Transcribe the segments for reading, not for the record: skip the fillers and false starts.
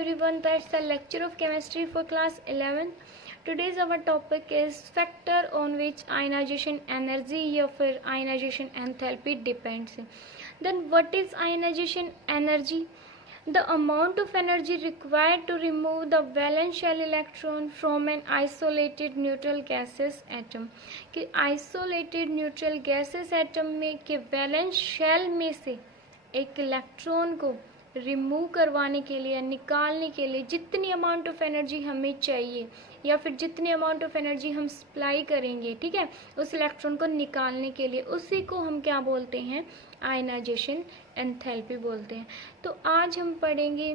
everyone, that's the lecture of chemistry for class 11. Today's our topic is factor on which ionization energy या फिर ionization enthalpy depends. Then what is ionization energy? The amount of energy required to remove the valence shell electron from an isolated neutral gaseous atom. कि isolated neutral gaseous atom में के valence shell में से एक electron को remove करवाने के लिए, निकालने के लिए जितनी अमाउंट ऑफ एनर्जी हमें चाहिए या फिर जितनी अमाउंट ऑफ एनर्जी हम सप्लाई करेंगे, ठीक है, उस इलेक्ट्रॉन को निकालने के लिए, उसी को हम क्या बोलते हैं? आयनाइजेशन एंथैल्पी बोलते हैं। तो आज हम पढ़ेंगे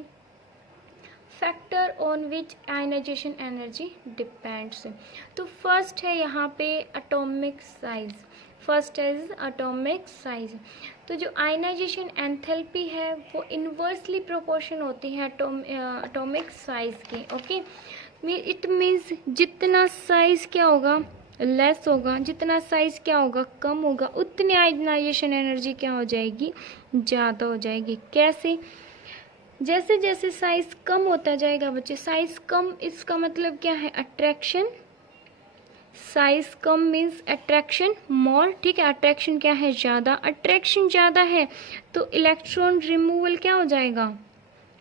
factor on which ionization energy depends. तो फर्स्ट है यहाँ पे atomic size. First is atomic size. तो जो आयनाइजेशन एंथैल्पी है वो इन्वर्सली प्रोपोर्शन होती है एटॉमिक साइज के। ओके, इट मीन्स जितना साइज क्या होगा, लेस होगा, जितना साइज क्या होगा, कम होगा, उतनी आयनाइजेशन एनर्जी क्या हो जाएगी? ज़्यादा हो जाएगी। कैसे? जैसे जैसे साइज कम होता जाएगा बच्चे, साइज कम इसका मतलब क्या है? Attraction. Size come means attraction मोर, ठीक है। अट्रैक्शन क्या है? ज़्यादा। अट्रैक्शन ज़्यादा है तो इलेक्ट्रॉन रिमूवल क्या हो जाएगा?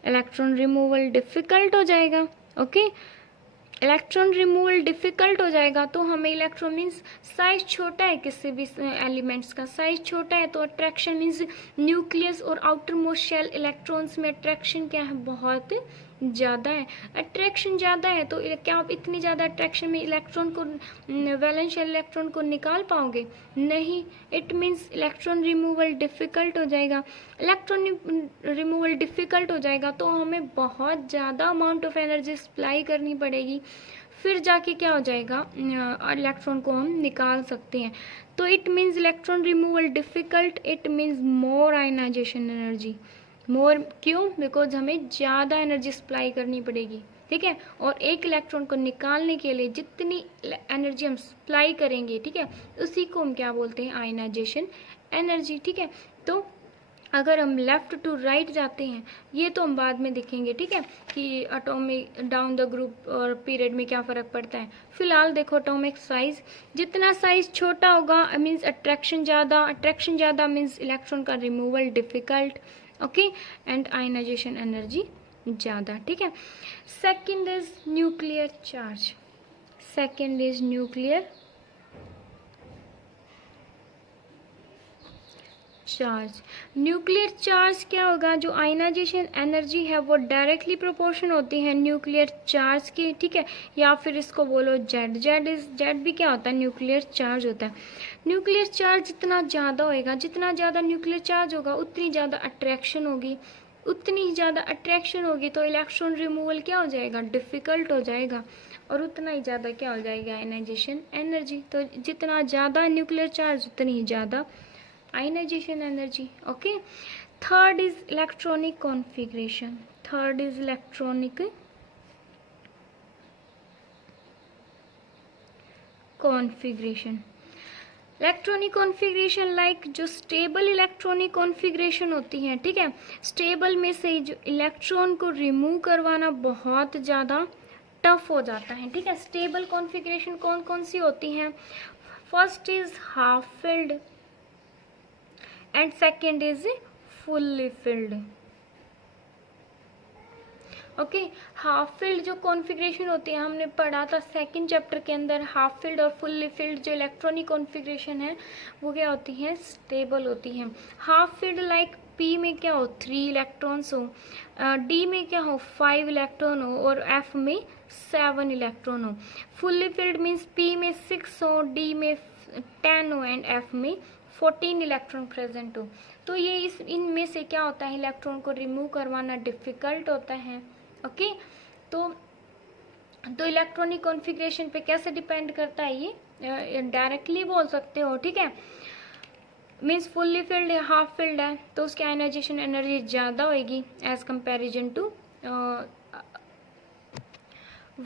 इलेक्ट्रॉन रिमूवल डिफिकल्ट हो जाएगा। ओके, इलेक्ट्रॉन रिमूवल डिफिकल्ट हो जाएगा तो हमें इलेक्ट्रॉन मीन्स साइज छोटा है, किसी भी एलिमेंट्स का साइज छोटा है तो अट्रैक्शन मीन्स न्यूक्लियस और आउटर मोस्ट शेल इलेक्ट्रॉन्स में अट्रैक्शन क्या है? बहुत ज़्यादा है। अट्रैक्शन ज़्यादा है तो क्या आप इतनी ज़्यादा अट्रैक्शन में इलेक्ट्रॉन को, वैलेंस शेल इलेक्ट्रॉन को निकाल पाओगे? नहीं। It means electron removal difficult हो जाएगा। इलेक्ट्रॉन रिमूवल डिफ़िकल्ट हो जाएगा तो हमें बहुत ज़्यादा अमाउंट ऑफ एनर्जी सप्लाई करनी पड़ेगी, फिर जाके क्या हो जाएगा? इलेक्ट्रॉन को हम निकाल सकते हैं। तो it means electron removal difficult, it means more ionization energy. More क्यों? बिकॉज हमें ज़्यादा एनर्जी सप्लाई करनी पड़ेगी, ठीक है। और एक इलेक्ट्रॉन को निकालने के लिए जितनी एनर्जी हम सप्लाई करेंगे, ठीक है, उसी को हम क्या बोलते हैं? आयनाइजेशन एनर्जी, ठीक है। तो अगर हम लेफ़्ट टू राइट जाते हैं, ये तो हम बाद में देखेंगे, ठीक है, कि एटॉमिक डाउन द ग्रुप और पीरियड में क्या फ़र्क पड़ता है। फिलहाल देखो एटॉमिक साइज, जितना साइज छोटा होगा मीन्स अट्रैक्शन ज़्यादा, अट्रैक्शन ज़्यादा मीन्स इलेक्ट्रॉन का removal difficult, okay, and ionization energy ज़्यादा, ठीक है। Second is nuclear charge. Second is nuclear charge. Nuclear charge क्या होगा? जो आयनाइजेशन एनर्जी है वो डायरेक्टली प्रोपोर्शन होती है न्यूक्लियर चार्ज की, ठीक है, या फिर इसको बोलो जेड। जेड भी क्या होता है? न्यूक्लियर चार्ज होता है। न्यूक्लियर चार्ज जितना ज़्यादा होएगा, जितना ज़्यादा न्यूक्लियर चार्ज होगा उतनी ज़्यादा अट्रैक्शन होगी, उतनी ज़्यादा अट्रैक्शन होगी तो इलेक्ट्रॉन रिमूवल क्या हो जाएगा? डिफ़िकल्ट हो जाएगा, और उतना ही ज़्यादा क्या हो जाएगा? Ionization energy. तो जितना ज़्यादा न्यूक्लियर चार्ज उतनी ही ज़्यादा ionization energy. Okay, third is electronic configuration. Third is electronic configuration. Electronic configuration like जो स्टेबल इलेक्ट्रॉनिक कॉन्फ़िगरेशन होती है, ठीक है, स्टेबल में से जो इलेक्ट्रॉन को रिमूव करवाना बहुत ज़्यादा टफ हो जाता है, ठीक है। स्टेबल कॉन्फ़िगरेशन कौन कौन सी होती हैं? First is half filled and second is fully filled. Okay, half filled जो कॉन्फ़िगरेशन होती है, हमने पढ़ा था सेकंड चैप्टर के अंदर, हाफ फिल्ड और फुल्ली फिल्ड जो इलेक्ट्रॉनिक कॉन्फ़िगरेशन है वो क्या होती है? स्टेबल होती है। हाफ फिल्ड लाइक पी में क्या हो? 3 इलेक्ट्रॉन्स हो, डी में क्या हो? 5 इलेक्ट्रॉन हो, और एफ में 7 इलेक्ट्रॉन हो। फुल्ली फिल्ड मीन्स पी में 6 हो, डी में 10 हो एंड एफ में 14 इलेक्ट्रॉन प्रेजेंट हो। तो ये इनमें से क्या होता है? इलेक्ट्रॉन को रिमूव करवाना डिफ़िकल्ट होता है। ओके, तो इलेक्ट्रॉनिक कॉन्फ़िगरेशन पे कैसे डिपेंड करता है? ये डायरेक्टली बोल सकते हो, ठीक है। मीन्स फुल्ली फिल्ड है, हाफ फिल्ड है तो उसकी आयनाइजेशन एनर्जी ज़्यादा होगी as comparison to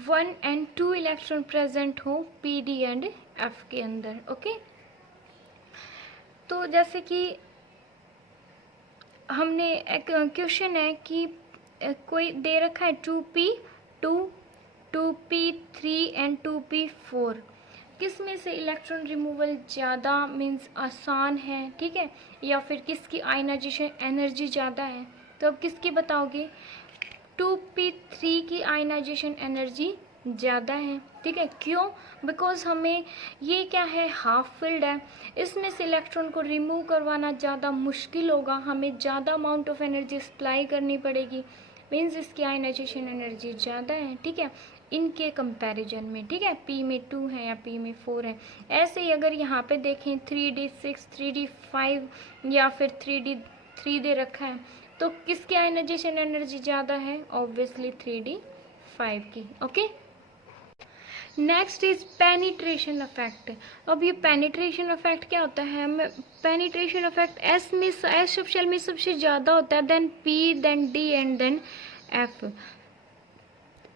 1 and 2 electron present हो पी डी एंड एफ के अंदर। ओके, तो जैसे कि हमने एक क्वेश्चन है कि कोई दे रखा है 2p2, 2p3 एंड 2p4, किस में से इलेक्ट्रॉन रिमूवल ज़्यादा मीन्स आसान है, ठीक है, या फिर किसकी आयनाइजेशन एनर्जी ज़्यादा है? तो अब किसकी बताओगे? 2p3 की आयनाइजेशन एनर्जी ज़्यादा है, ठीक है। क्यों? बिकॉज हमें ये क्या है, हाफ फील्ड है, इसमें से इलेक्ट्रॉन को रिमूव करवाना ज़्यादा मुश्किल होगा, हमें ज़्यादा अमाउंट ऑफ एनर्जी सप्लाई करनी पड़ेगी, मीन्स इसकी आयनाइजेशन एनर्जी ज़्यादा है, ठीक है, इनके कंपैरिजन में, ठीक है। p में 2 है या p में 4 है। ऐसे ही अगर यहाँ पे देखें 3d6, 3d5 या फिर 3d3 दे रखा है, तो किसकी आयनाइजेशन एनर्जी ज़्यादा है? ऑब्वियसली 3d5 की, okay. Next is penetration effect. अब ये पेनिट्रेशन इफेक्ट क्या होता है? Penetration effect S sub shell में सबसे ज़्यादा होता है, then P, then D and then F.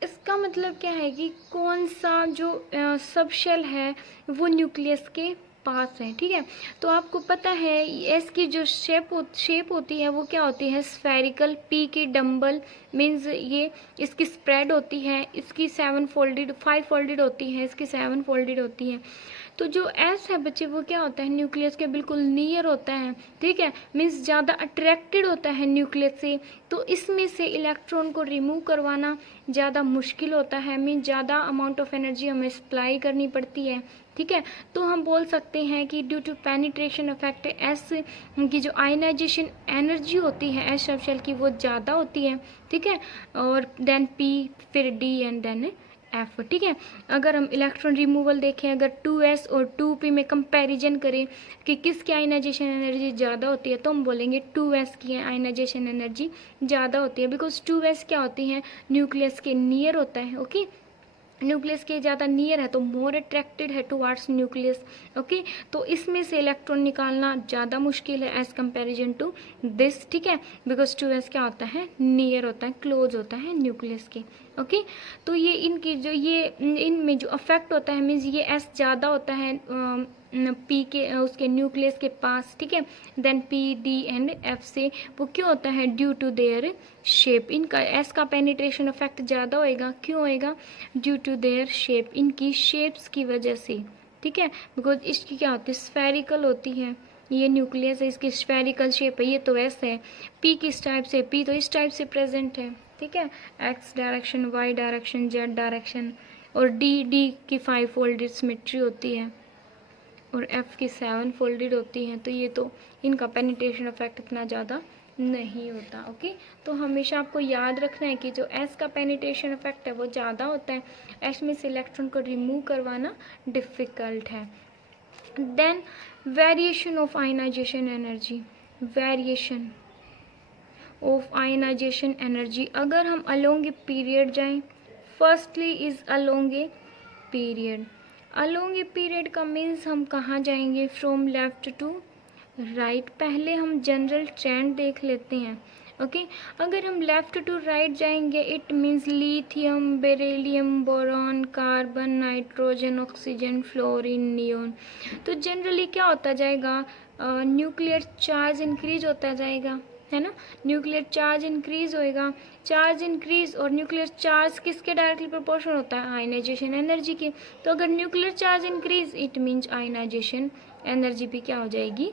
इसका मतलब क्या है कि कौन सा जो सब शेल है वो न्यूक्लियस के पास है, ठीक है। तो आपको पता है एस की जो शेप होती है वो क्या होती है? स्फेरिकल। पी की डम्बल मीन्स ये इसकी स्प्रेड होती है, इसकी 5 फोल्डेड होती है, इसकी 7 फोल्डेड होती है। तो जो एस है बच्चे वो क्या होता है? न्यूक्लियस के बिल्कुल नियर होता है, ठीक है, मीन्स ज़्यादा अट्रैक्टेड होता है न्यूक्लियस से। तो इसमें से इलेक्ट्रॉन को रिमूव करवाना ज़्यादा मुश्किल होता है, मीन्स ज़्यादा अमाउंट ऑफ एनर्जी हमें सप्लाई करनी पड़ती है, ठीक है। तो हम बोल सकते हैं कि due to penetration effect S की जो आयनाइजेशन एनर्जी होती है एस सब शेल की वो ज़्यादा होती है, ठीक है, और देन पी, फिर डी एंड देन एफ, ठीक है। अगर हम इलेक्ट्रॉन रिमूवल देखें, अगर 2s और 2p में कंपैरिजन करें कि किसकी आयनाइजेशन एनर्जी ज़्यादा होती है, तो हम बोलेंगे 2s की आयनाइजेशन एनर्जी ज़्यादा होती है, बिकॉज 2s क्या होती है? न्यूक्लियस के नियर होता है, ओके। न्यूक्लियस के ज़्यादा नियर है तो मोर अट्रैक्टेड है टुवार्ड्स न्यूक्लियस, ओके। तो इसमें से इलेक्ट्रॉन निकालना ज़्यादा मुश्किल है एज कंपैरिजन टू दिस, ठीक है, बिकॉज 2s क्या होता है? नियर होता है, क्लोज होता है न्यूक्लियस के, ओके। तो ये इनकी जो ये इनमें जो अफेक्ट होता है मीन्स ये एस ज़्यादा होता है पी के उसके न्यूक्लियस के पास, ठीक है, then P, D and F से। वो क्यों होता है? Due to their shape. इनका एस का पेनिट्रेशन इफेक्ट ज़्यादा होएगा, क्यों होएगा? ड्यू टू देयर शेप, इनकी शेप्स की वजह से, ठीक है, बिकॉज इसकी क्या होती है? स्फेरिकल होती है, ये न्यूक्लियस है, इसकी स्फेरिकल शेप है, ये तो वैसे है। पी किस टाइप से? पी तो इस टाइप से प्रेजेंट है, ठीक है, X direction, Y direction, Z direction, और डी की 5 फोल्डेड सिमेट्री होती है और एफ की 7 फोल्डेड होती हैं। तो ये तो इनका पेनिट्रेशन इफेक्ट इतना ज़्यादा नहीं होता, ओके। तो हमेशा आपको याद रखना है कि जो एस का पेनिट्रेशन इफेक्ट है वो ज़्यादा होता है, एस में से इलेक्ट्रॉन को रिमूव करवाना डिफ़िकल्ट है। Then variation of ionization energy, variation of ionization energy. अगर हम अलोंग ए पीरियड जाएं, firstly is along a period. Along a period का मीन्स हम कहाँ जाएंगे? From left to right. पहले हम जनरल ट्रेंड देख लेते हैं, ओके। अगर हम लेफ्ट टू राइट जाएंगे it means lithium, beryllium, boron, carbon, nitrogen, oxygen, fluorine, neon. तो जनरली क्या होता जाएगा? न्यूक्लियर चार्ज इंक्रीज होता जाएगा, है ना। न्यूक्लियर चार्ज इंक्रीज होएगा, चार्ज इंक्रीज, और न्यूक्लियर चार्ज किसके डायरेक्टली प्रोपोर्शनल होता है? आयनाइजेशन एनर्जी के। तो अगर nuclear charge increase it means ionisation energy भी क्या हो जाएगी?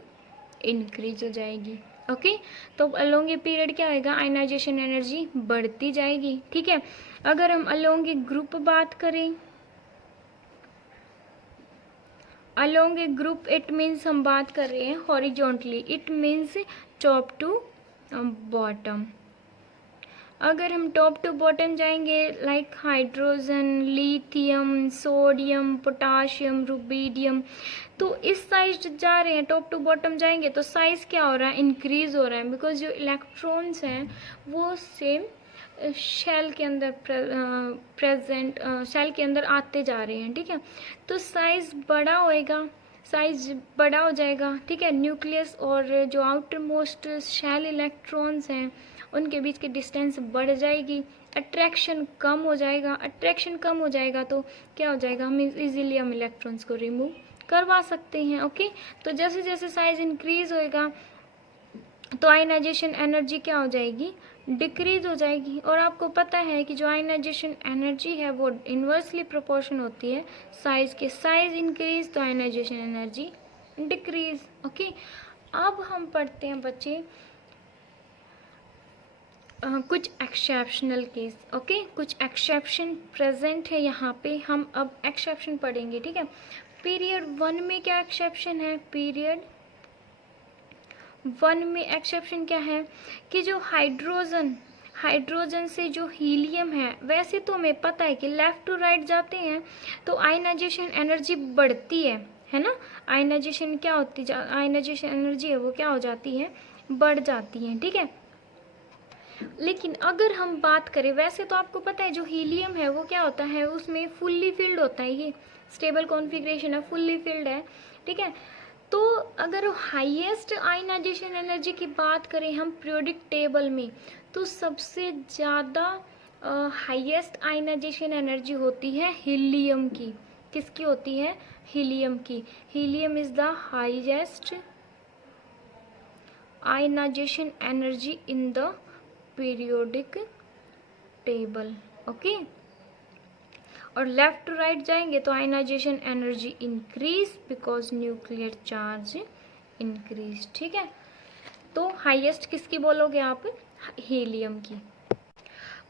इंक्रीज हो जाएगी, ओके। तो अलोंग ए पीरियड क्या होएगा? आयनाइजेशन एनर्जी बढ़ती जाएगी, ठीक है। अगर हम अलोंग ए ग्रुप बात करें, along a group it means हम बात कर रहे हैं horizontally, it means top to bottom. अगर हम टॉप टू बॉटम जाएंगे like hydrogen, lithium, sodium, potassium, rubidium, तो इस साइज जा रहे हैं, टॉप टू बॉटम जाएंगे तो साइज क्या हो रहा है? इंक्रीज हो रहा है, बिकॉज जो इलेक्ट्रॉन्स हैं वो सेम शेल के अंदर प्रेजेंट शेल के अंदर आते जा रहे हैं, ठीक है। तो साइज बड़ा होएगा, साइज बड़ा हो जाएगा, ठीक है। न्यूक्लियस और जो आउटर मोस्ट शेल इलेक्ट्रॉन्स हैं उनके बीच की डिस्टेंस बढ़ जाएगी, अट्रैक्शन कम हो जाएगा। अट्रैक्शन कम हो जाएगा तो क्या हो जाएगा? हम इजीली हम इलेक्ट्रॉन्स को रिमूव करवा सकते हैं, ओके। तो जैसे जैसे साइज इंक्रीज होएगा तो आयनाइजेशन एनर्जी क्या हो जाएगी? डिक्रीज हो जाएगी। और आपको पता है कि जो आयनाइजेशन एनर्जी है वो इन्वर्सली प्रोपोर्शन होती है साइज के। साइज इंक्रीज तो आयनाइजेशन एनर्जी डिक्रीज। ओके, अब हम पढ़ते हैं बच्चे कुछ एक्सेप्शनल केस। ओके, कुछ एक्सेप्शन प्रेजेंट है यहाँ पे, हम अब एक्सेप्शन पढ़ेंगे। ठीक है, पीरियड 1 में क्या एक्सेप्शन है? पीरियड 1 में एक्सेप्शन क्या है कि जो हाइड्रोजन से जो हीलियम है, वैसे तो हमें पता है कि लेफ्ट टू राइट जाते हैं तो आयनाइजेशन एनर्जी बढ़ती है ना। आयनाइजेशन क्या होती है, आयनाइजेशन एनर्जी है वो क्या हो जाती है? बढ़ जाती है। ठीक है, लेकिन अगर हम बात करें, वैसे तो आपको पता है जो हीलियम है वो क्या होता है, उसमें फुल्ली फिल्ड होता है, ये स्टेबल कॉन्फ़िगरेशन है, फुल्ली फिल्ड है। ठीक है, तो अगर हाईएस्ट आयनाइजेशन एनर्जी की बात करें हम पीरियोडिक टेबल में, तो सबसे ज़्यादा हाईएस्ट आयनाइजेशन एनर्जी होती है हीलियम की। किसकी होती है? हीलियम की। Helium is the highest ionisation energy in the periodic table. Okay, और लेफ्ट टू राइट जाएंगे तो ionisation energy increase because nuclear charge increase. ठीक है, तो हाईएस्ट किसकी बोलोगे आप? हीलियम की।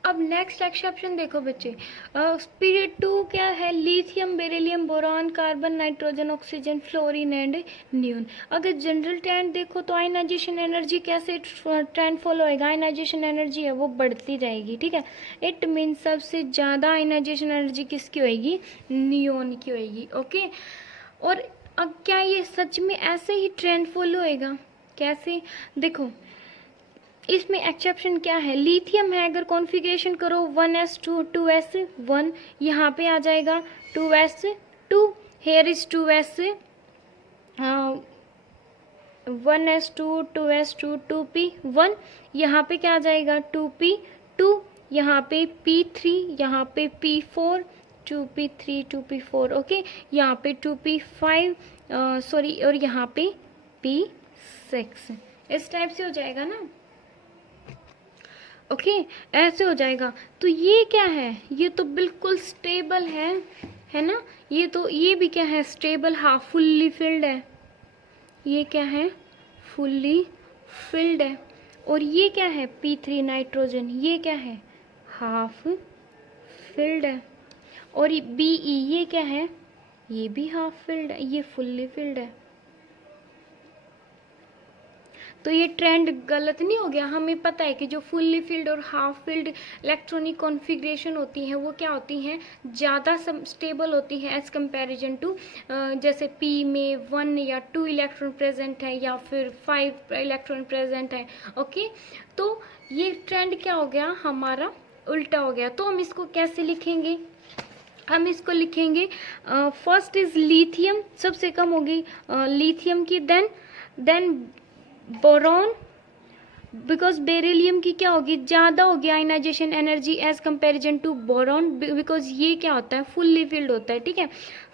अब नेक्स्ट एक्सेप्शन देखो बच्चे, पीरियड 2 क्या है? Lithium, beryllium, boron, carbon, nitrogen, oxygen, fluorine and neon. अगर जनरल ट्रेंड देखो तो आयनाइजेशन एनर्जी कैसे ट्रेंड फॉलो होएगा? आयनाइजेशन एनर्जी है वो बढ़ती जाएगी। ठीक है, इट मीन सबसे ज़्यादा आयनाइजेशन एनर्जी किसकी होएगी? नियोन की होएगी। ओके, और अब क्या ये सच में ऐसे ही ट्रेंड फॉलो होएगा? कैसे? देखो, इसमें एक्सेप्शन क्या है? लिथियम है, अगर कॉन्फ़िगरेशन करो 1s2 2s1, यहाँ पे आ जाएगा 2s2, here is 2s 1s2 2s2 2p1, यहाँ पे क्या आ जाएगा? 2p2, यहाँ पे p3, यहाँ पे p4, 2p3 2p4। ओके, यहाँ पे 2p5 सॉरी, और यहाँ पे p6। इस टाइप से हो जाएगा ना। ओके, ऐसे हो जाएगा। तो ये क्या है? ये तो बिल्कुल स्टेबल है ना। ये तो, ये भी क्या है? स्टेबल, हाफ फुल्ली फिल्ड है। ये क्या है? फुल्ली फिल्ड है। और ये क्या है? P3 नाइट्रोजन, ये क्या है? हाफ फिल्ड है। और BE ये क्या है? ये भी हाफ फिल्ड है, ये फुल्ली फिल्ड है। तो ये ट्रेंड गलत नहीं हो गया? हमें पता है कि जो फुल्ली फिल्ड और हाफ फिल्ड इलेक्ट्रॉनिक कॉन्फ़िगरेशन होती हैं वो क्या होती हैं? ज़्यादा स्टेबल होती है एज कंपैरिजन टू, जैसे P में 1 या 2 इलेक्ट्रॉन प्रेजेंट है या फिर 5 इलेक्ट्रॉन प्रेजेंट है। ओके, तो ये ट्रेंड क्या हो गया? हमारा उल्टा हो गया। तो हम इसको कैसे लिखेंगे? हम इसको लिखेंगे, फर्स्ट इज लिथियम, सबसे कम होगी लिथियम की, देन बोरॉन, बिकॉज बेरिलियम की क्या होगी? ज़्यादा होगी ionisation energy as comparison to boron, because ये क्या होता है? फुल्ली फिल्ड होता है। ठीक है,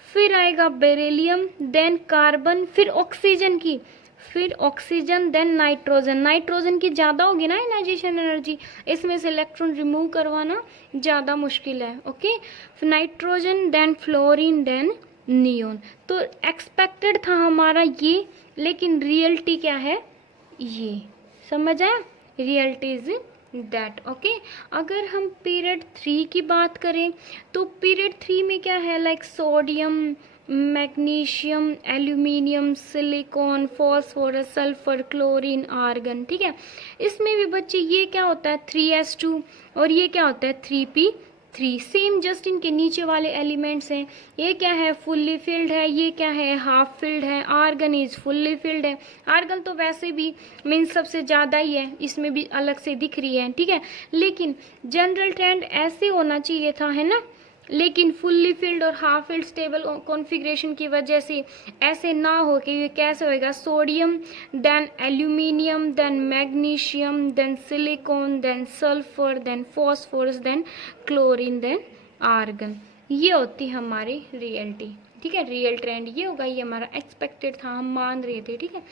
फिर आएगा बेरिलियम, देन कार्बन, फिर ऑक्सीजन की, फिर ऑक्सीजन, देन नाइट्रोजन। नाइट्रोजन की ज़्यादा होगी ना आयनाइजेशन एनर्जी, इसमें से इलेक्ट्रॉन रिमूव करवाना ज़्यादा मुश्किल है। Okay, nitrogen, then fluorine, then neon. तो एक्सपेक्टेड था हमारा ये, लेकिन रियलिटी क्या है? ये समझ आया? Reality is that. ओके, अगर हम पीरियड 3 की बात करें तो पीरियड 3 में क्या है? Like sodium, magnesium, aluminium, silicon, phosphorus, sulphur, chlorine, argon. ठीक है, इसमें भी बच्चे ये क्या होता है? 3s2, और ये क्या होता है? 3p3। सेम जस्ट इनके नीचे वाले एलिमेंट्स हैं। ये क्या है? फुल्ली फिल्ड है, ये क्या है? हाफ फिल्ड है। आर्गन इज फुल्ली फिल्ड है। आर्गन तो वैसे भी मीन्स सबसे ज़्यादा ही है, इसमें भी अलग से दिख रही है। ठीक है, लेकिन जनरल ट्रेंड ऐसे होना चाहिए था, है ना, लेकिन फुल्ली फिल्ड और हाफ फिल्ड स्टेबल कॉन्फ़िगरेशन की वजह से ऐसे ना हो कि ये कैसे होएगा? Sodium, then aluminium, then magnesium, then silicon, then sulphur, then phosphorus, then chlorine, then argon. ये होती हमारी रियलिटी। ठीक है, रियल ट्रेंड ये होगा, ये हमारा एक्सपेक्टेड था, हम मान रहे थे। ठीक है,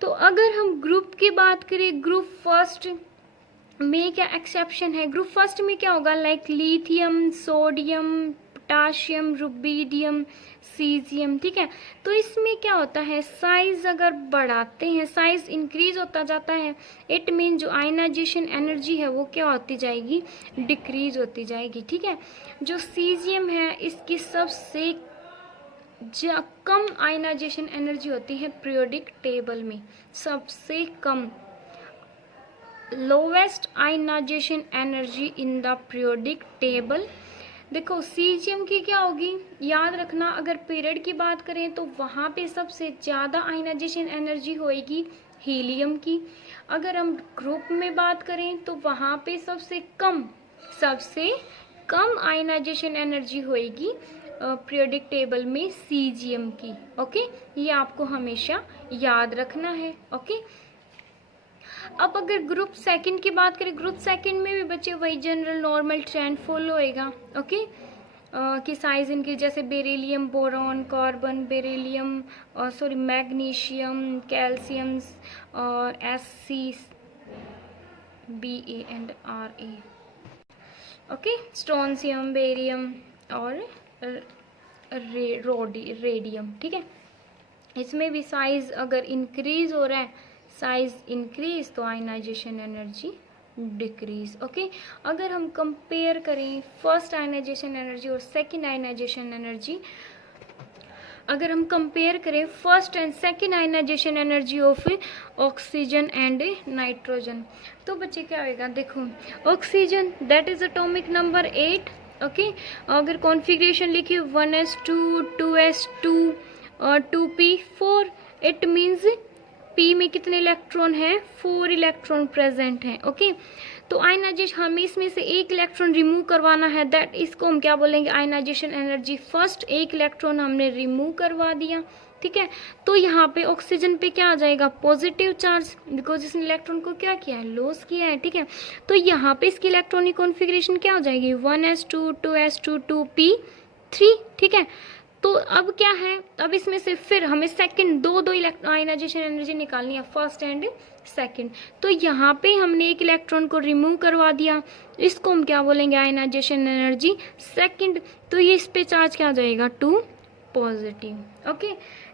तो अगर हम ग्रुप की बात करें, ग्रुप फर्स्ट में क्या एक्सेप्शन है, ग्रुप फर्स्ट में क्या होगा, like lithium, sodium, potassium, rubidium, caesium, ठीक है। तो इसमें क्या होता है, साइज अगर बढ़ाते हैं, साइज इंक्रीज होता जाता है, इट मीन जो आयनाइजेशन एनर्जी है वो क्या होती जाएगी, डिक्रीज होती जाएगी, ठीक है। जो सीजियम है इसकी सबसे कम आयनाइजेशन एनर्जी होती है पीरियोडिक टेबल में, सबसे कम, lowest ionization energy in the periodic table. देखो सीजियम की क्या होगी, याद रखना, अगर पीरियड की बात करें तो वहाँ पे सबसे ज़्यादा आयनाइजेशन एनर्जी होएगी हीलियम की। अगर हम ग्रुप में बात करें तो वहाँ पे सबसे कम आयनाइजेशन एनर्जी होएगी पीरियोडिक टेबल में सीजियम की। ओके, ये आपको हमेशा याद रखना है। ओके, अब अगर ग्रुप सेकंड की बात करें, ग्रुप सेकंड में भी बच्चे वही जनरल नॉर्मल ट्रेंड फॉलो होएगा। ओके, कि साइज इनके जैसे beryllium, boron, carbon, beryllium, sorry magnesium, calcium और Sc, Ba and Ra। Okay, strontium, barium और रेडियम, ठीक है। इसमें भी साइज अगर इंक्रीज हो रहा है, साइज इंक्रीज तो आयनाइजेशन एनर्जी डिक्रीज। ओके, अगर हम कंपेयर करें फर्स्ट आयनाइजेशन एनर्जी और सेकंड आयनाइजेशन एनर्जी, अगर हम कंपेयर करें first and second ionisation energy of oxygen and nitrogen, तो बच्चे क्या होएगा, देखो oxygen that is atomic number 8। Okay, अगर कॉन्फ़िगरेशन लिखिए 1s2 2s2 और 2p4, इट मीन्स p में कितने इलेक्ट्रॉन है, 4 इलेक्ट्रॉन प्रेजेंट हैं। ओके, तो आयनाइजेशन हमें इसमें से एक इलेक्ट्रॉन रिमूव करवाना है, दैट इसको हम क्या बोलेंगे, आयनाइजेशन एनर्जी फर्स्ट। एक इलेक्ट्रॉन हमने रिमूव करवा दिया, ठीक है। तो यहाँ पे ऑक्सीजन पे क्या आ जाएगा, पॉजिटिव चार्ज, बिकॉज इसने इलेक्ट्रॉन को क्या किया है, लॉस किया है, ठीक है। तो यहाँ पे इसकी इलेक्ट्रॉनिक कॉन्फ़िगरेशन क्या हो जाएगी, 1s2 2s2 2p3, ठीक है। तो अब क्या है, अब इसमें से फिर हमें सेकंड दो आयनाइजेशन एनर्जी निकालनी है, फर्स्ट एंड सेकंड। तो यहाँ पे हमने एक इलेक्ट्रॉन को रिमूव करवा दिया, इसको हम क्या बोलेंगे, आयनाइजेशन एनर्जी सेकंड। तो ये इस पे चार्ज क्या आ जाएगा, 2 positive. Okay,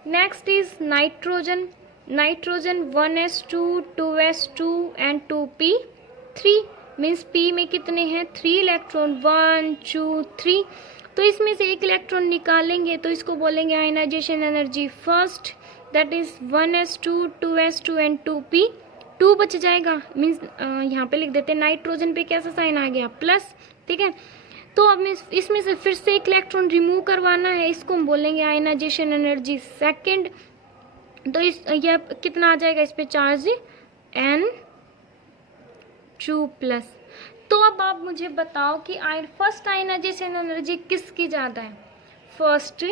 next is nitrogen. Nitrogen 1s2 2s2 and 2p3, means p में कितने हैं, 3 इलेक्ट्रॉन, 1 2 3। तो इसमें से एक इलेक्ट्रॉन निकालेंगे तो इसको बोलेंगे ionisation energy first, that is 1s2 2s2 and 2p2 बच जाएगा, मीन्स यहाँ पे लिख देते हैं नाइट्रोजन पे कैसा साइन आ गया, प्लस, ठीक है। तो अब इसमें से फिर से एक इलेक्ट्रॉन रिमूव करवाना है, इसको हम बोलेंगे आयनाइजेशन एनर्जी सेकंड। तो इस ये कितना आ जाएगा, इस पे चार्ज N2+। तो अब आप मुझे बताओ कि फर्स्ट आयनाइजेशन एनर्जी किसकी ज़्यादा है, first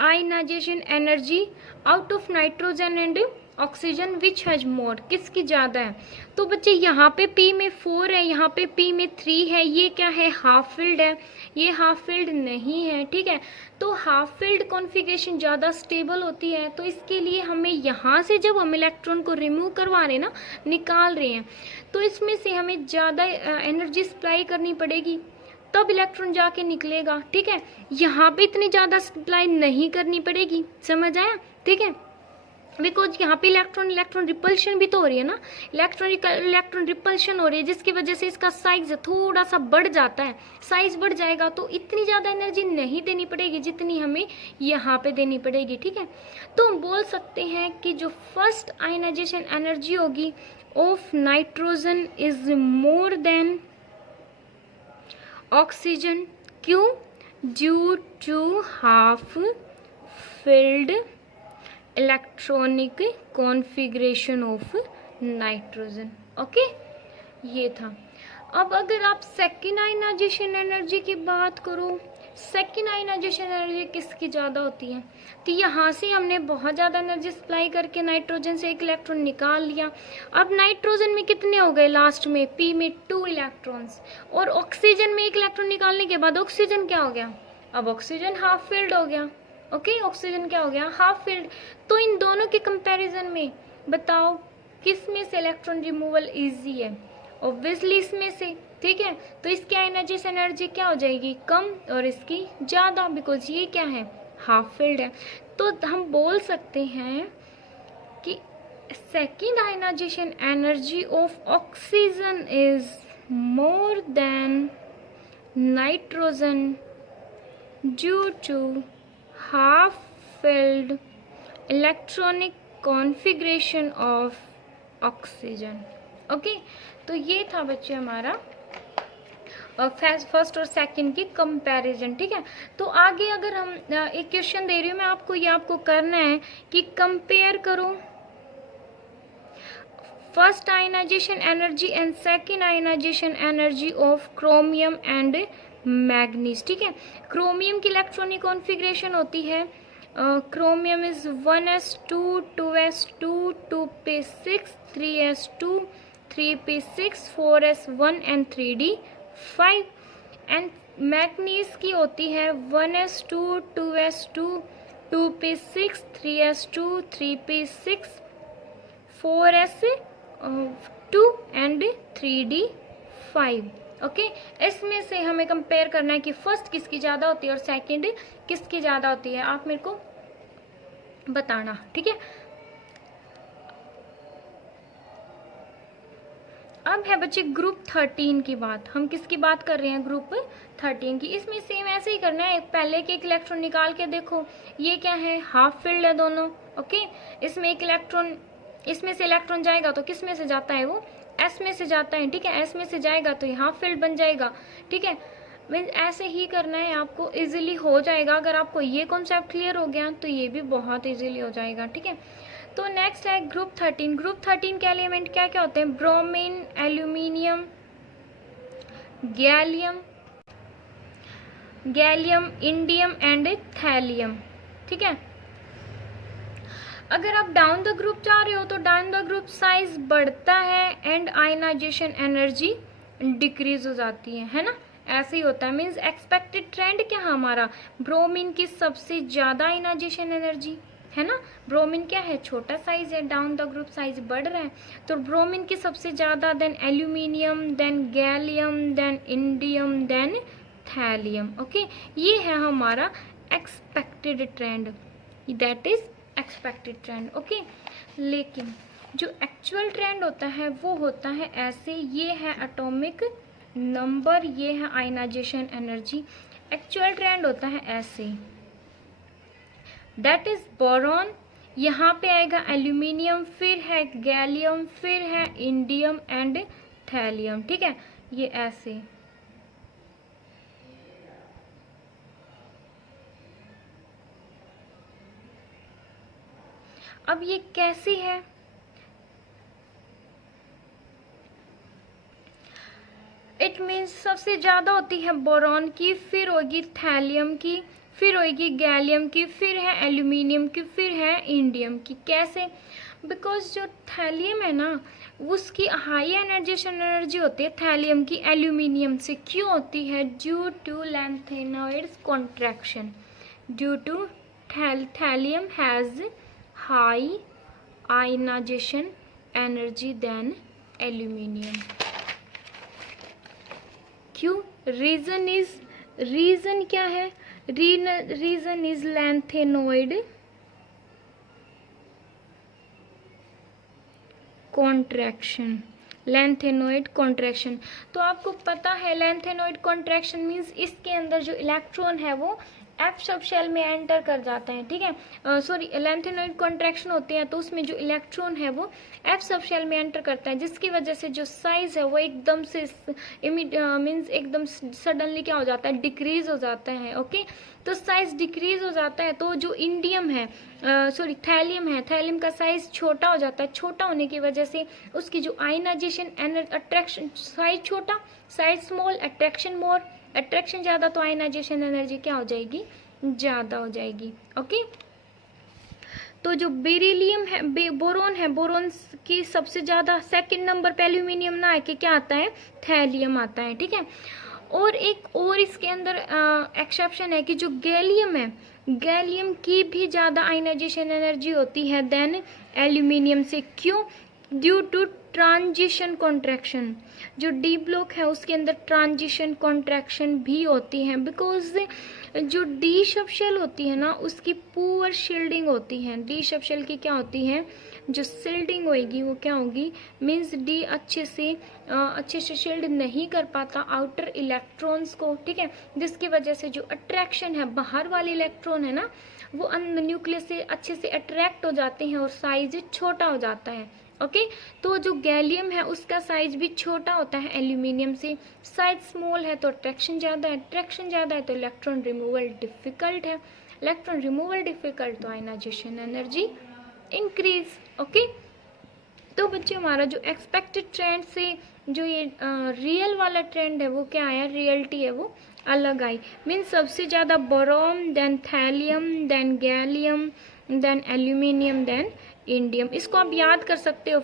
ionization energy out of nitrogen and oxygen which has more, किसकी ज़्यादा है। तो बच्चे यहाँ पे P में 4 है, यहाँ पे P में 3 है, ये क्या है, हाफ फिल्ड है, ये हाफ फिल्ड नहीं है, ठीक है। तो हाफ फिल्ड कॉन्फ़िगरेशन ज़्यादा स्टेबल होती है, तो इसके लिए हमें यहाँ से जब हम इलेक्ट्रॉन को रिमूव करवा रहे हैं ना, निकाल रहे हैं, तो इसमें से हमें ज़्यादा एनर्जी सप्लाई करनी पड़ेगी, तब इलेक्ट्रॉन जाके निकलेगा, ठीक है। यहाँ पे इतनी ज़्यादा सप्लाई नहीं करनी पड़ेगी, समझ आया, ठीक है। बिकॉज यहाँ पे इलेक्ट्रॉन रिपल्शन भी तो हो रही है ना, इलेक्ट्रॉन रिपल्शन हो रही है, जिसकी वजह से इसका साइज थोड़ा सा बढ़ जाता है, साइज बढ़ जाएगा तो इतनी ज़्यादा एनर्जी नहीं देनी पड़ेगी जितनी हमें यहाँ पे देनी पड़ेगी, ठीक है। तो हम बोल सकते हैं कि जो फर्स्ट आयनाइजेशन एनर्जी होगी of nitrogen is more than oxygen, क्यों, due to half filled electronic configuration of nitrogen. Okay, ये था। अब अगर आप सेकेंड आयनाइजेशन एनर्जी की बात करो, सेकेंड आयनाइजेशन एनर्जी किसकी ज़्यादा होती है, तो यहाँ से हमने बहुत ज़्यादा एनर्जी सप्लाई करके नाइट्रोजन से एक इलेक्ट्रॉन निकाल लिया। अब नाइट्रोजन में कितने हो गए लास्ट में, P में 2 इलेक्ट्रॉन्स, और ऑक्सीजन में एक इलेक्ट्रॉन निकालने के बाद ऑक्सीजन क्या हो गया, अब ऑक्सीजन हाफ फिल्ड हो गया। ओके, ऑक्सीजन क्या हो गया, हाफ फिल्ड। तो इन दोनों के कंपैरिजन में बताओ किस में से इलेक्ट्रॉन रिमूवल इजी है? ऑब्वियसली इसमें से, ठीक है। तो इसकी आयनाइजेशन एनर्जी क्या हो जाएगी? कम, और इसकी ज़्यादा, बिकॉज ये क्या है? हाफ फील्ड है। तो हम बोल सकते हैं कि second ionisation energy of oxygen is more than nitrogen due to half filled electronic configuration of oxygen। Okay, तो ये था बच्चे हमारा फर्स्ट और सेकंड की कंपैरिजन, ठीक है। तो आगे अगर हम एक क्वेश्चन दे रही हूँ मैं आपको, ये आपको करना है कि कंपेयर करो first ionization energy and second ionisation energy of chromium and manganese, ठीक है। क्रोमियम की इलेक्ट्रॉनिक कॉन्फ़िगरेशन होती है chromium is 1s2 2s2 2p6 3s2 3p6 4s1 and 3d5 and manganese की होती है 1s2 2s2 2p6 3s2 3p6 4s2 and 3d5। Okay, इसमें से हमें कंपेयर करना है कि फर्स्ट किसकी ज़्यादा होती है और सेकंड किसकी ज़्यादा होती है, आप मेरे को बताना, ठीक है। अब है बच्चे ग्रुप 13 की बात। हम किसकी बात कर रहे हैं? ग्रुप 13 की। इसमें सेम ऐसे ही करना है, पहले के एक इलेक्ट्रॉन निकाल के देखो, ये क्या है? हाफ फील्ड है दोनों। ओके, इसमें एक इलेक्ट्रॉन, इसमें से इलेक्ट्रॉन जाएगा तो किस में से जाता है? वो एस में से जाता है, ठीक है। एस में से जाएगा तो यहाँ फील्ड बन जाएगा, ठीक है। मीन्स ऐसे ही करना है आपको, इजीली हो जाएगा। अगर आपको ये कॉन्सेप्ट क्लियर हो गया तो ये भी बहुत इजीली हो जाएगा, ठीक है। तो नेक्स्ट है ग्रुप 13। ग्रुप 13 के एलिमेंट क्या क्या होते हैं? Bromine, aluminium, gallium, indium and thallium, ठीक है। अगर आप डाउन द ग्रुप जा रहे हो तो डाउन द ग्रुप साइज बढ़ता है एंड आयनाइजेशन एनर्जी डिक्रीज हो जाती है ना। ऐसे ही होता है। मीन्स एक्सपेक्टेड ट्रेंड क्या है हमारा? ब्रोमीन की सबसे ज़्यादा आयनाइजेशन एनर्जी है ना। ब्रोमीन क्या है? छोटा साइज है, डाउन द ग्रुप साइज बढ़ रहा है, तो ब्रोमीन की सबसे ज़्यादा, then aluminium, then gallium, then indium, then thallium. Okay, ये है हमारा expected trend, that is expected trend. Okay, लेकिन जो एक्चुअल ट्रेंड होता है वो होता है ऐसे, ये है एटॉमिक नंबर, ये है आयनाइजेशन एनर्जी। एक्चुअल ट्रेंड होता है ऐसे, दैट इज बोरॉन, यहाँ पे आएगा एल्यूमिनियम, फिर है गैलियम, फिर है इंडियम एंड थैलियम, ठीक है। ये ऐसे, अब ये कैसी है? इट मीन्स सबसे ज़्यादा होती है बोरॉन की, फिर होगी थैलियम की, फिर होगी गैलियम की, फिर है एल्यूमिनियम की, फिर है इंडियम की। कैसे? बिकॉज जो थैलियम है ना, उसकी हाई एनर्जेशन एनर्जी होती है थैलियम की एल्यूमिनियम से। क्यों होती है? Due to lanthanoids contraction. Due to thallium has high ionization energy than aluminium। क्यों? रीजन क्या है? Reason is lanthanoid contraction. Lanthanoid contraction, तो आपको पता है लैंथेनॉइड कॉन्ट्रैक्शन मीन्स इसके अंदर जो इलेक्ट्रॉन है वो एफ सब शेल में एंटर कर जाता है, ठीक है। सॉरी, लैंथेनॉइड कॉन्ट्रैक्शन होती है तो उसमें जो इलेक्ट्रॉन है वो एफ सब शेल में एंटर करता है, जिसकी वजह से जो साइज है वो एकदम से मीन्स एकदम सडनली क्या हो जाता है? डिक्रीज हो जाता है। ओके, तो साइज डिक्रीज हो जाता है तो जो इंडियम है, सॉरी थैलियम है, थैलियम का साइज छोटा हो जाता है। छोटा होने की वजह से उसकी जो आयनाइजेशन एनर्जी, अट्रैक्शन, साइज छोटा, साइज स्मॉल, अट्रैक्शन मोर, अट्रैक्शन ज़्यादा, तो आयनाइजेशन एनर्जी क्या हो जाएगी? ज़्यादा हो जाएगी। ओके, तो जो बेरिलियम है, बोरोन है, बोरोन की सबसे ज़्यादा, सेकंड नंबर पे एल्यूमिनियम ना आके क्या आता है? थैलियम आता है, ठीक है। और एक और इसके अंदर एक्सेप्शन है कि जो गैलियम है, गैलियम की भी ज़्यादा आयनाइजेशन एनर्जी होती है देन एल्यूमिनियम से। क्यों? ड्यू टू ट्रांजिशन कॉन्ट्रैक्शन, जो डी ब्लॉक है उसके अंदर ट्रांजिशन कॉन्ट्रैक्शन भी होती है, बिकॉज जो डी सबशेल होती है ना उसकी पुअर शील्डिंग होती है। डी सबशेल की क्या होती है, जो शील्डिंग होगी वो क्या होगी, मीन्स डी अच्छे से शील्ड नहीं कर पाता आउटर इलेक्ट्रॉन्स को, ठीक है, जिसकी वजह से जो अट्रैक्शन है, बाहर वाले इलेक्ट्रॉन है ना वो न्यूक्लियस से अच्छे से अट्रैक्ट हो जाते हैं और साइज छोटा हो जाता है। ओके, तो जो गैलियम है उसका साइज भी छोटा होता है एल्यूमिनियम से, साइज स्मॉल है तो अट्रैक्शन ज़्यादा है, अट्रैक्शन ज़्यादा है तो इलेक्ट्रॉन रिमूवल डिफिकल्ट है, इलेक्ट्रॉन रिमूवल डिफिकल्ट तो आयनाइजेशन एनर्जी इंक्रीज। ओके, तो बच्चे हमारा जो एक्सपेक्टेड ट्रेंड से जो ये रियल वाला ट्रेंड है वो क्या आया, रियलिटी है वो अलग आई। मीन्स सबसे ज़्यादा boron, then thallium, then gallium, then aluminium, then indium. इसको आप याद कर सकते हो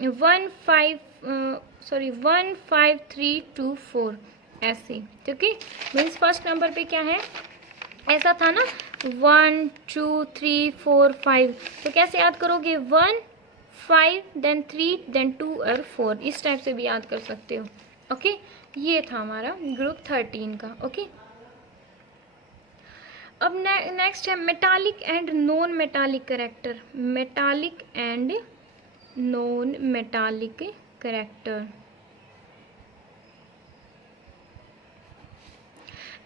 15324 ऐसे, ठीक है। मीन्स फर्स्ट नंबर पे क्या है, ऐसा था ना 1 2 3 4 5, तो कैसे याद करोगे 1 5 देन 3 देन 2 और 4, इस टाइप से भी याद कर सकते हो। ओके, ये था हमारा ग्रुप 13 का। ओके, अब नेक्स्ट है metallic and non metallic character. Metallic and non metallic character.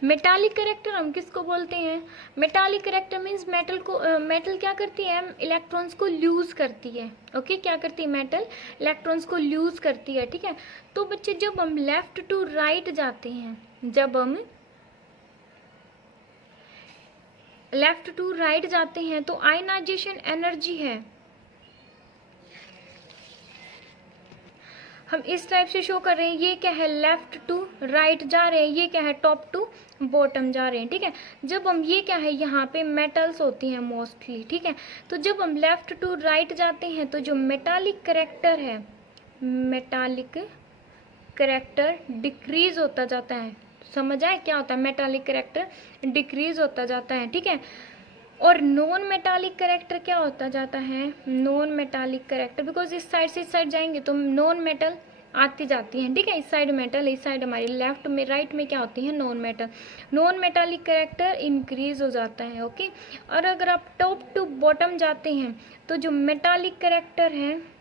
Metallic character हम किसको बोलते हैं, मेटालिक कैरेक्टर मीन्स मेटल क्या करती है, इलेक्ट्रॉन्स को लूज करती है। ओके, क्या करती है, मेटल इलेक्ट्रॉन्स को लूज करती है, ठीक है। तो बच्चे जब हम लेफ्ट टू राइट जाते हैं, जब हम लेफ्ट टू राइट जाते हैं तो आयनाइजेशन एनर्जी है, हम इस टाइप से शो कर रहे हैं, ये क्या है, लेफ्ट टू राइट जा रहे हैं, ये क्या है, टॉप टू बॉटम जा रहे हैं, ठीक है। जब हम ये क्या है, यहाँ पे मेटल्स होती हैं मोस्टली, ठीक है। तो जब हम लेफ्ट टू राइट जाते हैं तो जो मेटालिक कैरेक्टर है, मेटालिक कैरेक्टर डिक्रीज होता जाता है। समझ आए क्या होता है, मेटालिक कैरेक्टर डिक्रीज होता जाता है, ठीक है। और नॉन मेटालिक कैरेक्टर क्या होता जाता है, नॉन मेटालिक कैरेक्टर, बिकॉज इस साइड से इस साइड जाएंगे तो नॉन मेटल आती जाती हैं, ठीक है। इस साइड मेटल, इस साइड हमारी लेफ्ट में, राइट में क्या होती है, non metal. Non metallic character increase हो जाता है। ओके, और अगर आप टॉप टू बॉटम जाते हैं तो जो मेटालिक कैरेक्टर है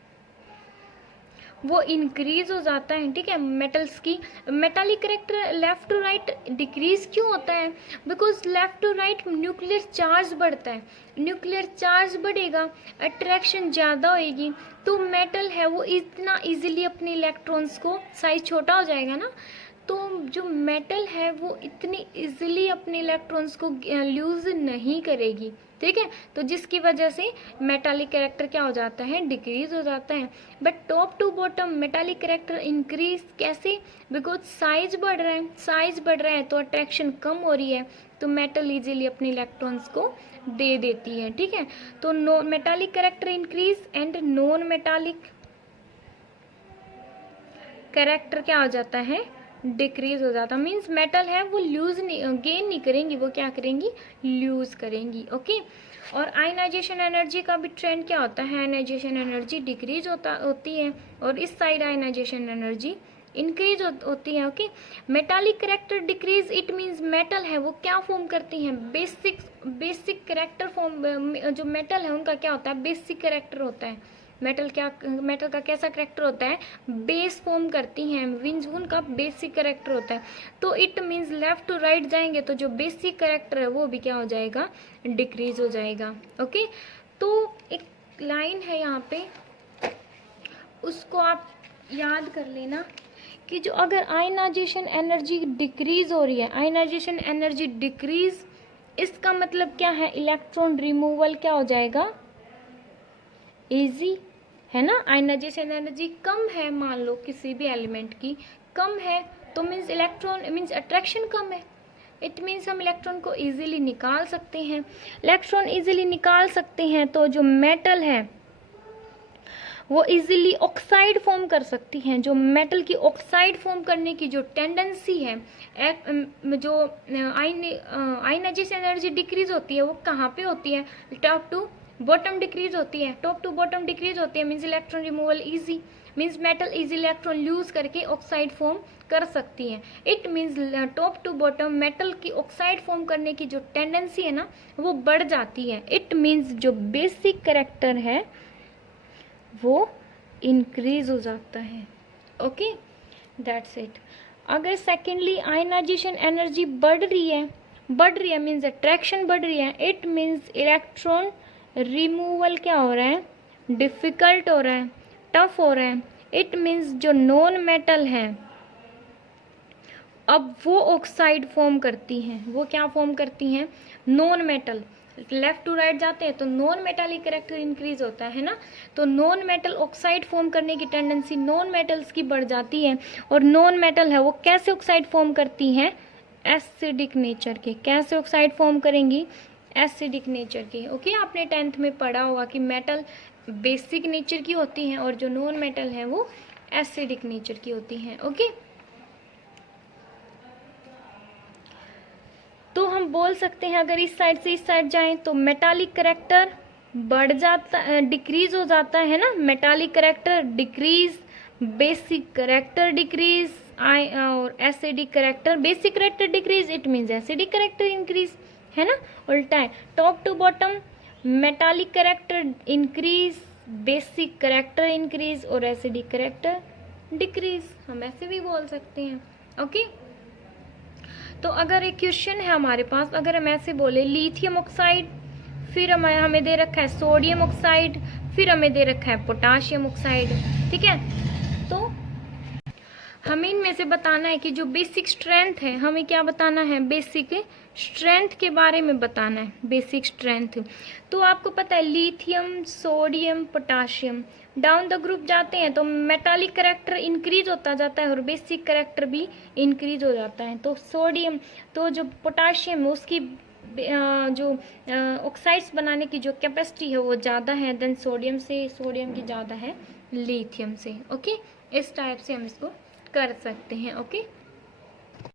वो इंक्रीज हो जाता है, ठीक है। मेटल्स की metallic character left to right decrease क्यों होता है, because left to right nuclear charge बढ़ता है, न्यूक्लियर चार्ज बढ़ेगा, अट्रैक्शन ज़्यादा होएगी, तो मेटल है वो इतना इजीली अपने इलेक्ट्रॉन्स को, साइज छोटा हो जाएगा ना, तो जो मेटल है वो इतनी इजीली अपने इलेक्ट्रॉन्स को लूज नहीं करेगी, ठीक है। तो जिसकी वजह से मेटालिक कैरेक्टर क्या हो जाता है, डिक्रीज हो जाता है। But top to bottom metallic character increase कैसे, बिकॉज साइज बढ़ रहा है, साइज बढ़ रहा है तो अट्रैक्शन कम हो रही है, तो मेटल इजीली अपने इलेक्ट्रॉन्स को दे देती है, ठीक है। तो no metallic character increase and non metallic character क्या हो जाता है, डिक्रीज हो जाता है। मीन्स मेटल है वो लूज नहीं, गेन नहीं करेंगी, वो क्या करेंगी, लूज करेंगी। ओके, और आयनाइजेशन एनर्जी का भी ट्रेंड क्या होता है, आयनाइजेशन एनर्जी डिक्रीज होती है और इस साइड आयनाइजेशन एनर्जी इंक्रीज होती है। Okay, metallic character decrease, it means metal है वो क्या फॉर्म करती हैं, बेसिक कैरेक्टर फॉर्म, जो मेटल है उनका क्या होता है, बेसिक कैरेक्टर होता है। मेटल का कैसा करेक्टर होता है, बेस फॉर्म करती हैं, मीन्स उनका बेसिक करेक्टर होता है। तो it means left to right जाएंगे तो जो बेसिक करेक्टर है वो भी क्या हो जाएगा, डिक्रीज हो जाएगा। ओके, तो एक लाइन है यहाँ पे, उसको आप याद कर लेना कि जो अगर आयनाइजेशन एनर्जी डिक्रीज हो रही है, आयनाइजेशन एनर्जी डिक्रीज, इसका मतलब क्या है, इलेक्ट्रॉन रिमूवल क्या हो जाएगा, इजी है ना। आयनाइजेशन एनर्जी कम है, मान लो किसी भी एलिमेंट की कम है, तो मीन्स इलेक्ट्रॉन मीन्स अट्रैक्शन कम है, इट मीन्स हम इलेक्ट्रॉन को इजीली निकाल सकते हैं। इलेक्ट्रॉन इजीली निकाल सकते हैं तो जो मेटल है वो इजीली ऑक्साइड फॉर्म कर सकती हैं। जो मेटल की ऑक्साइड फॉर्म करने की जो टेंडेंसी है, जो आयनाइजेशन एनर्जी डिक्रीज होती है वो कहाँ पे होती है, टॉप टू बॉटम डिक्रीज होती है, टॉप टू बॉटम डिक्रीज होती है, means electron removal easy, means metal easy electron lose करके ऑक्साइड फॉर्म कर सकती है। It means top to bottom metal की ऑक्साइड फॉर्म करने की जो टेंडेंसी है ना वो बढ़ जाती है। इट मीन्स जो बेसिक कैरेक्टर है वो इंक्रीज हो जाता है। Okay, that's it. अगर सेकेंडली आयनाइजेशन एनर्जी बढ़ रही है मीन्स अट्रैक्शन बढ़ रही है, इट मीन्स इलेक्ट्रॉन रिमूवल क्या हो रहा है, डिफिकल्ट हो रहा है, टफ हो रहा है। इट मीन्स जो नॉन मेटल है अब वो ऑक्साइड फॉर्म करती हैं। वो क्या फॉर्म करती हैं, non metal. Left to right जाते हैं तो नॉन मेटालिक कैरेक्टर इंक्रीज होता है ना, तो नॉन मेटल ऑक्साइड फॉर्म करने की टेंडेंसी नॉन मेटल्स की बढ़ जाती है। और नॉन मेटल है वो कैसे ऑक्साइड फॉर्म करती हैं, एसिडिक नेचर के। कैसे ऑक्साइड फॉर्म करेंगी, एसिडिक नेचर के। ओके, आपने 10th में पढ़ा होगा कि मेटल बेसिक नेचर की होती हैं और जो नॉन मेटल है वो एसिडिक नेचर की होती हैं। ओके, तो हम बोल सकते हैं अगर इस साइड से इस साइड जाएं तो मेटालिक करेक्टर बढ़ जाता, डिक्रीज हो जाता है ना, metallic character decrease, basic character decrease, और acidic character, basic character decrease, it means acidic character increase, है ना, उल्टा है। Top to bottom metallic character increase, basic character increase और एसिडिक करेक्टर डिक्रीज, हम ऐसे भी बोल सकते हैं। ओके, तो अगर एक क्वेश्चन है हमारे पास, अगर हम ऐसे बोले लिथियम ऑक्साइड, फिर हमें दे रखा है सोडियम ऑक्साइड, फिर हमें दे रखा है पोटाशियम ऑक्साइड, ठीक है, तो हमें इनमें से बताना है कि जो बेसिक स्ट्रेंथ है, हमें क्या बताना है, बेसिक स्ट्रेंथ के बारे में बताना है, बेसिक स्ट्रेंथ। तो आपको पता है lithium, sodium, potassium, down the group जाते हैं तो मेटालिक करेक्टर इंक्रीज होता जाता है और बेसिक करेक्टर भी इंक्रीज हो जाता है। तो सोडियम, तो जो पोटाशियम है उसकी जो ऑक्साइड्स बनाने की जो कैपेसिटी है वो ज़्यादा है देन सोडियम से, सोडियम की ज़्यादा है लिथियम से। ओके, इस टाइप से हम इसको कर सकते हैं। ओके।